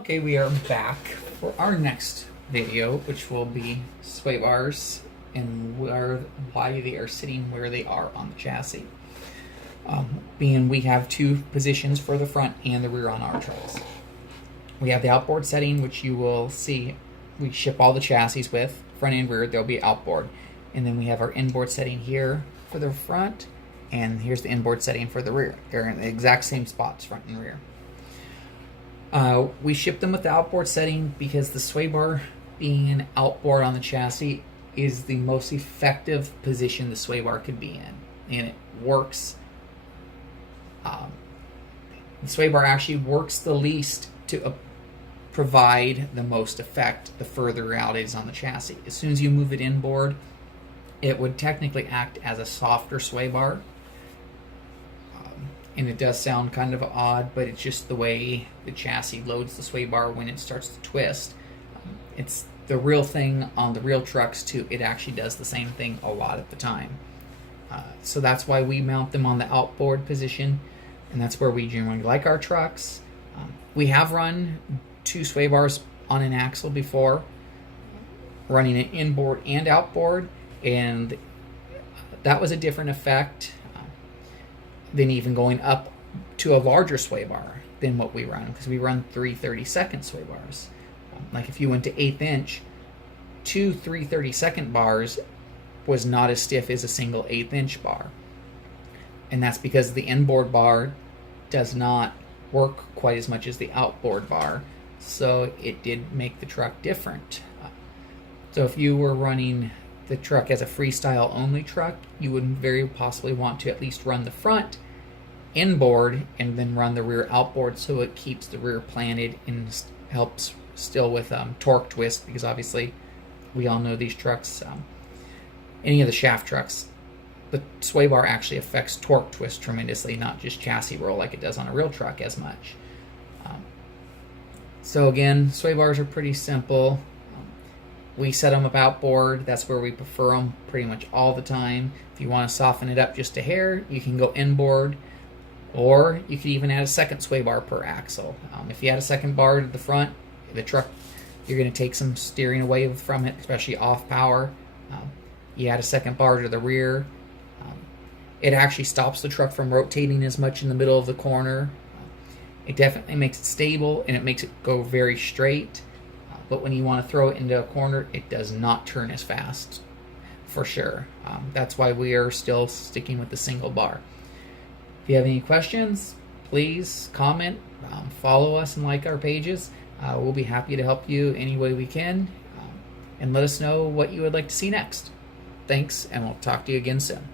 Okay, we are back for our next video, which will be sway bars and why they are sitting where they are on the chassis. Being we have two positions for the front and the rear on our trucks. We have the outboard setting, which you will see we ship all the chassis with, front and rear, there'll be outboard. And then we have our inboard setting here for the front, and here's the inboard setting for the rear. They're in the exact same spots, front and rear. We ship them with the outboard setting because the sway bar being an outboard on the chassis is the most effective position the sway bar could be in, and it works. The sway bar actually works the least to provide the most effect the further out it is on the chassis. As soon as you move it inboard, it would technically act as a softer sway bar. And it does sound kind of odd, but it's just the way the chassis loads the sway bar when it starts to twist. It's the real thing on the real trucks too. It actually does the same thing a lot of the time. So that's why we mount them on the outboard position, and that's where we generally like our trucks. We have run two sway bars on an axle before, running it inboard and outboard, and that was a different effect than even going up to a larger sway bar than what we run, because we run 3 32nd sway bars. Like if you went to 1/8 inch, 2 3 32nd bars was not as stiff as a single 1/8 inch bar. And that's because the inboard bar does not work quite as much as the outboard bar. So it did make the truck different. So if you were running the truck as a freestyle only truck, you would very possibly want to at least run the front inboard and then run the rear outboard, so it keeps the rear planted and helps still with torque twist, because obviously we all know these trucks, any of the shaft trucks, the sway bar actually affects torque twist tremendously, not just chassis roll like it does on a real truck as much. So again, sway bars are pretty simple. We set them up outboard. That's where we prefer them pretty much all the time. If you want to soften it up just a hair, you can go inboard, or you could even add a second sway bar per axle. If you add a second bar to the front, the truck, you're going to take some steering away from it, especially off power. You add a second bar to the rear, it actually stops the truck from rotating as much in the middle of the corner. It definitely makes it stable, and it makes it go very straight. But when you want to throw it into a corner, it does not turn as fast, for sure. That's why we are still sticking with the single bar. If you have any questions, please comment, follow us and like our pages. We'll be happy to help you any way we can, and let us know what you would like to see next. Thanks, and we'll talk to you again soon.